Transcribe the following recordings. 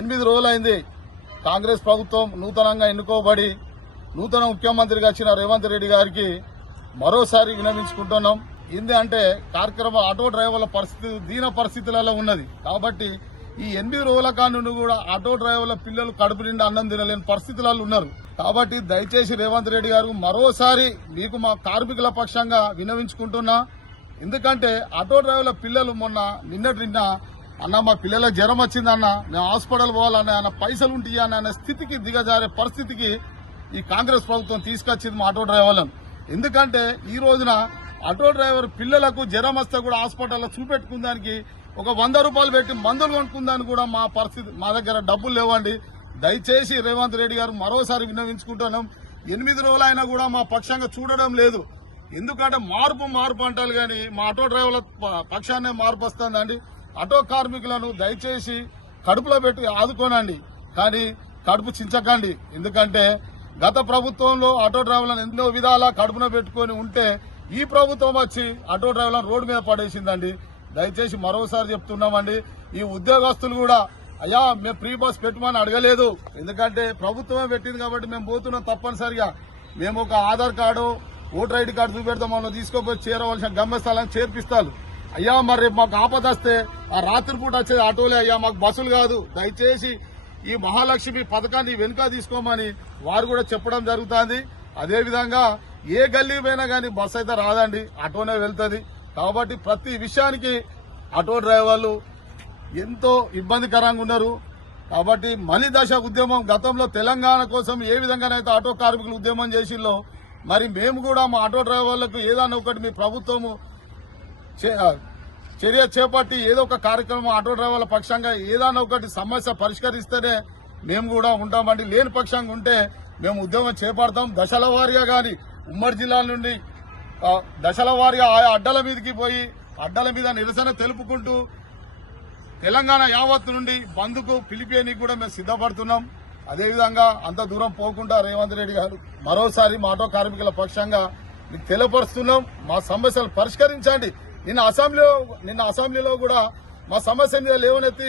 8 రోజులైంది కాంగ్రెస్ ప్రభుత్వం నూతనంగా ఎన్నుకోబడి నూతన ముఖ్యమంత్రిగా వచ్చిన రేవంత్ రెడ్డి గారికి మరోసారి విన్నవించుకుంటున్నాం. ఏంది అంటే కార్యక్రమ ఆటో డ్రైవర్ల పరిస్థితి దీన పరిస్థితులలో ఉన్నది. కాబట్టి ఈ 8 రోజుల కానుండి కూడా ఆటో డ్రైవర్ల పిల్లలు కడుపు నిండా అన్నం తినలేని పరిస్థితులలో ఉన్నారు. కాబట్టి దయచేసి రేవంత్ రెడ్డి గారు మరోసారి మీకు మా కార్మికుల పక్షంగా విన్నవించుకుంటున్నా. ఎందుకంటే ఆటో డ్రైవర్ల పిల్లలు నిన్న అన్న మా పిల్లలకు జ్వరం వచ్చిందన్న, మేము హాస్పిటల్ పోవాలన్న, అన్న పైసలు ఉంటాయన్న అనే స్థితికి దిగజారే పరిస్థితికి ఈ కాంగ్రెస్ ప్రభుత్వం తీసుకొచ్చింది మా ఆటో డ్రైవర్లను. ఎందుకంటే ఈ రోజున ఆటో డ్రైవర్ పిల్లలకు జ్వరం వస్తే కూడా హాస్పిటల్లో చూపెట్టుకుందానికి ఒక 100 రూపాయలు పెట్టి మందులు కొనుక్కుందానికి కూడా మా పరిస్థితి, మా దగ్గర డబ్బులు లేవండి. దయచేసి రేవంత్ రెడ్డి గారు మరోసారి విన్నవించుకుంటున్నాం. 8 రోజులైనా కూడా మా పక్షంగా చూడడం లేదు. ఎందుకంటే మార్పు అంటారు కానీ మా ఆటో డ్రైవర్ల పక్షాన్నే మార్పు వస్తుందండి. ఆటో కార్మికులను దయచేసి కడుపులో పెట్టి ఆదుకోనండి, కానీ కడుపు చించకండి. ఎందుకంటే గత ప్రభుత్వంలో ఆటో డ్రైవర్లను ఎన్నో విధాలా కడుపున పెట్టుకుని ఉంటే ఈ ప్రభుత్వం వచ్చి ఆటో డ్రైవర్లను రోడ్డు మీద పడేసిందండి. దయచేసి మరోసారి చెప్తున్నామండి, ఈ ఉద్యోగస్తులు కూడా అయ్యా మేము ఫ్రీ బస్ పెట్టమని అడగలేదు. ఎందుకంటే ప్రభుత్వమే పెట్టింది కాబట్టి మేము పోతున్నాం. తప్పనిసరిగా మేము ఒక Aadhaar card, voter ID card చూపెడతామని తీసుకోపోయి చేరవలసిన గమ్యస్థలాన్ని చేర్పిస్తారు. అయ్యా మరి రేపు మాకు ఆపద వస్తే ఆ రాత్రిపూట వచ్చేది ఆటోలే అయ్యా, మాకు బస్సులు కాదు. దయచేసి ఈ మహాలక్ష్మి పథకాన్ని వెనుక తీసుకోమని వారు కూడా చెప్పడం జరుగుతుంది. అదేవిధంగా ఏ గల్లీ పోయినా కానీ బస్సు అయితే రాదండి, ఆటోనే వెళ్తుంది. కాబట్టి ప్రతి విషయానికి ఆటో డ్రైవర్లు ఎంతో ఇబ్బందికరంగా ఉన్నారు. కాబట్టి మలి దశ ఉద్యమం గతంలో తెలంగాణ కోసం ఏ విధంగానైతే ఆటో కార్మికులు ఉద్యమం చేసిందో మరి మేము కూడా మా ఆటో డ్రైవర్లకు ఏదైనా ఒకటి మీ ప్రభుత్వము చర్య చేపట్టి ఏదో ఒక కార్యక్రమం ఆటో డ్రైవర్ల పక్షంగా ఏదైనా ఒకటి సమస్య పరిష్కరిస్తేనే మేము కూడా ఉంటామండి. లేని పక్షంగా ఉంటే మేము ఉద్యమం చేపడతాం. దశల వారీగా కానీ ఉమ్మడి జిల్లాల నుండి దశల వారీగా ఆయా అడ్డల మీదకి పోయి అడ్డల మీద నిరసన తెలుపుకుంటూ తెలంగాణ యావత్తు నుండి బంద్కు పిలిపేనికి కూడా మేము సిద్దపడుతున్నాం. అదేవిధంగా అంత దూరం పోకుండా రేవంత్ రెడ్డి గారు మరోసారి మా ఆటో కార్మికుల పక్షంగా మీకు తెలియపరుస్తున్నాం. మా సమస్యలు పరిష్కరించండి. నిన్న అసెంబ్లీలో కూడా మా సమస్య మీద లేవనెత్తి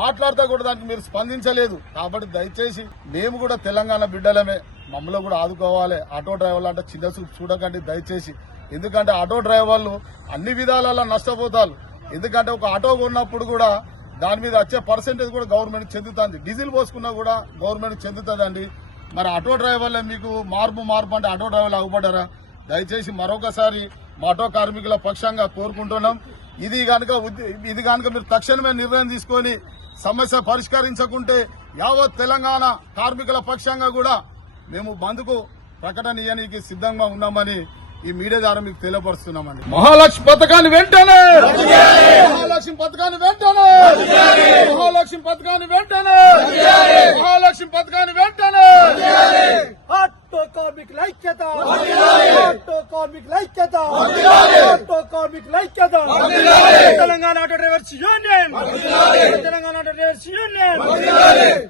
మాట్లాడితే కూడా దానికి మీరు స్పందించలేదు. కాబట్టి దయచేసి మేము కూడా తెలంగాణ బిడ్డలమే, మమ్మల్ని కూడా ఆదుకోవాలి. ఆటో డ్రైవర్లు అంటే చిన్న చూపు చూడకండి దయచేసి. ఎందుకంటే ఆటో డ్రైవర్లు అన్ని విధాలలో నష్టపోతారు. ఎందుకంటే ఒక ఆటో కొన్నప్పుడు కూడా దాని మీద వచ్చే పర్సెంటేజ్ కూడా గవర్నమెంట్ చెందుతుంది. డీజిల్ పోసుకున్నా కూడా గవర్నమెంట్ చెందుతుందండి. మరి ఆటో డ్రైవర్లే మీకు మార్పు అంటే ఆటో డ్రైవర్లు అవ్వబడ్డారా? దయచేసి మరొకసారి మా ఆటో కార్మికుల పక్షంగా కోరుకుంటున్నాం. ఇది కనుక మీరు తక్షణమే నిర్ణయం తీసుకొని సమస్య పరిష్కరించకుంటే యావత్ తెలంగాణ కార్మికుల పక్షంగా కూడా మేము బంద్కు ప్రకటన ఇయ్యడానికి సిద్ధంగా ఉన్నామని ఈ మీడియా ద్వారా మీకు తెలియపరుస్తున్నామండి. మహాలక్ష్మి పథకాన్ని వెంటనే మహాలక్ష్మి పథకాన్ని వెంటనే మహాలక్ష్మి పథకాన్ని వెంటనే మహాలక్ష్మి పథకాన్ని వెంటనే ఆటో కార్మికుల ఐక్యత ఆటో కార్మికుల ఐక్యత ఆటో కార్మికుల ఐక్యత Telangana auto drivers union Telangana auto drivers union